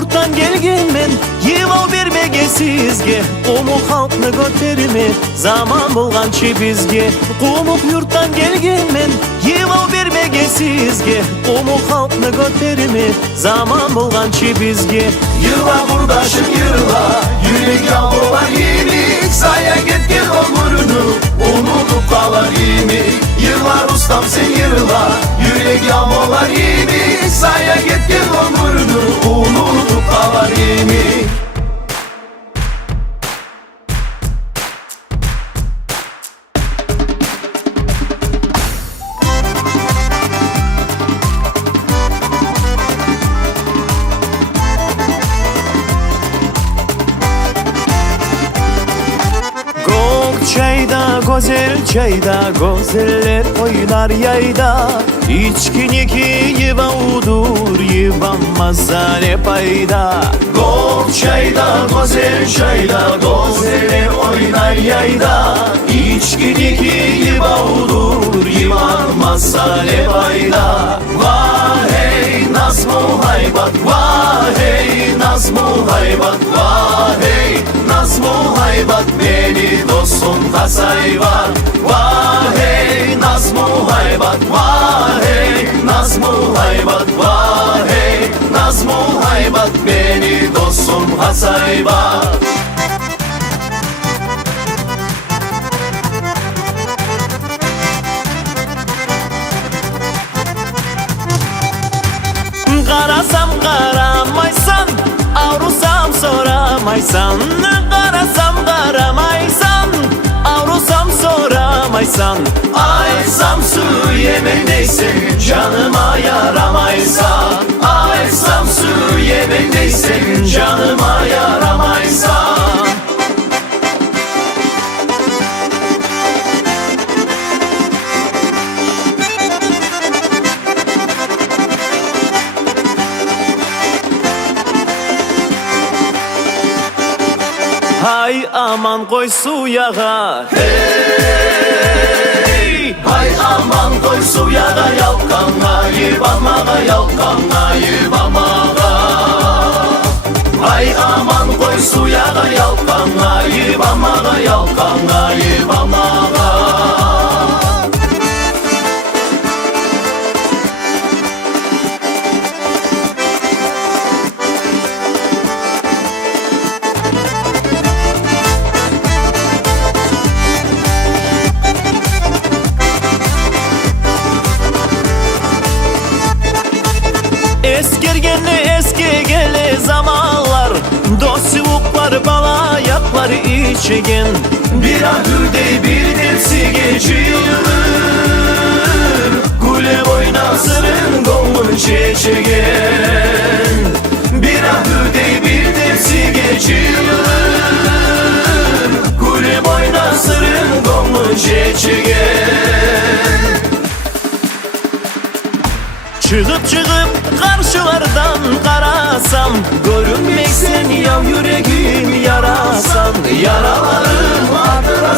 yurttan gelgenmen, yıvav bermege sizge. Qumuk halkны göterme, zaman bulgançı bizge. Qumuk yurttan gelgenmen, yıvav bermege sizge. Qumuk halkны göterme, zaman bulgançı bizge. Yıla burdaşım yıla, yürek yağmurlar yenik. Saya ketken ömrünü, unutup kalar yenik. Yıllar ustam sen yıla, yürek yağmurlar yenik. Saya ketken ömrünü, unutup kalar yenik. Çayda güzel çayda, güzeller oynar yayda. İçkiniki yıvaudur, yıvanmazsa ne payda. Gok çayda, güzel çayda, güzeller oynar yayda. İçkiniki yıvaudur, yıvanmazsa ne payda. Vah hey nazmu haybat, vah hey nazmu haybat, vah hey nazmu haybat. Beni dostum kasayvat, vah hey nazmu haybat, vah hey nazmu haybat, vah hey nazmu haybat. Beni dostum kasayvat. Qarasam qaramaysan, avrusam soramaysan. Qarasam qaramaysan, avrusam soramaysan. Aysam su yemekdeysen, canıma yaramaysan. Aysam su yemekdeysen, canıma yaramaysan. Hay aman koy suyağa, Hey, hay aman koy suyağa, yalkanğa yıvamağa, yalkanğa yıvamağa. Hay aman koy suyağa, yalkanğa yıvamağa, yalkanğa yıvamağa. Eskergene eski gele zamanlar, dostluklar balayaklar içegen. Bir ahürde bir dersi geçiyor, Gule boyna sırın golun çeçegen. Bir ahürde bir dersi geçiyor, Gule boyna sırın golun çeçegen. Çıkıp karşılardan qarasam, görünmeksen ya yüreğim yarasan. Yaralarım hatıra